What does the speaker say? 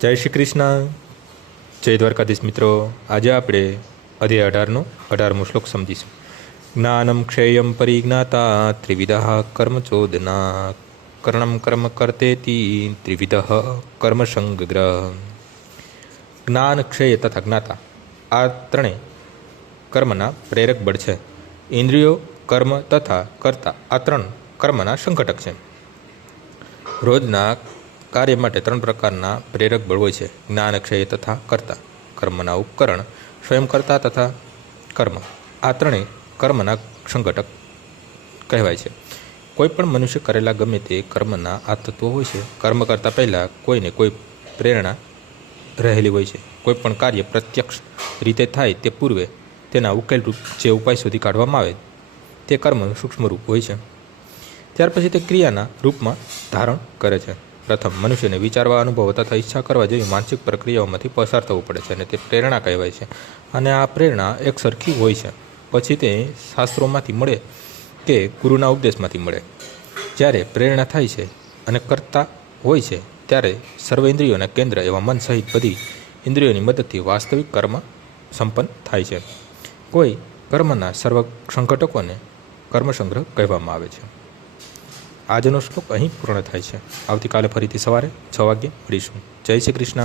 જય શ્રી કૃષ્ણ, જય દ્વારકાધીશ મિત્રો. આજે આપણે અધ્યાય 18નો 18મો શ્લોક સમજીશું. જ્ઞાનમ ક્ષેયમ પરિજ્ઞાતા ત્રિવિધ કર્મ ચોદના કર્ણમ કર્મ કર્તેતિ ત્રિવિધ કર્મ સંગ્રહ. જ્ઞાન, ક્ષેય તથા જ્ઞાતા આ ત્રણેય કર્મના પ્રેરક બળ છે. ઇન્દ્રિયો, કર્મ તથા કર્તા આ ત્રણ કર્મના સંઘટક છે. રોજના કાર્ય માટે ત્રણ પ્રકારના પ્રેરક બળ હોય છે: જ્ઞાન, ક્ષય તથા કર્તા. કર્મના ઉપકરણ, સ્વયંકર્તા તથા કર્મ આ ત્રણેય કર્મના સંઘટક કહેવાય છે. કોઈ પણ મનુષ્ય કરેલા ગમે તે કર્મના આ તત્વો હોય છે. કર્મ કરતાં પહેલાં કોઈને કોઈ પ્રેરણા રહેલી હોય છે. કોઈ પણ કાર્ય પ્રત્યક્ષ રીતે થાય તે પૂર્વે તેના ઉકેલરૂપ જે ઉપાય શોધી કાઢવામાં આવે તે કર્મનું સૂક્ષ્મ રૂપ હોય છે. ત્યાર પછી તે ક્રિયાના રૂપમાં ધારણ કરે છે. પ્રથમ મનુષ્યને વિચારવા, અનુભવ તથા ઈચ્છા કરવા જેવી માનસિક પ્રક્રિયાઓમાંથી પસાર થવું પડે છે અને તે પ્રેરણા કહેવાય છે. અને આ પ્રેરણા એક સરખી હોય છે. પછી તે શાસ્ત્રોમાંથી મળે કે ગુરુના ઉપદેશમાંથી મળે. જ્યારે પ્રેરણા થાય છે અને કરતા હોય છે ત્યારે સર્વ ઇન્દ્રિયોના કેન્દ્ર એવા મન સહિત બધી ઇન્દ્રિયોની મદદથી વાસ્તવિક કર્મ સંપન્ન થાય છે. કોઈ કર્મના સર્વ સંઘટકોને કર્મસંગ્રહ કહેવામાં આવે છે. આજનો શ્લોક અહીં પૂર્ણ થાય છે. આવતીકાલે ફરીથી સવારે 6 વાગ્યે મળીશું. જય શ્રી કૃષ્ણ.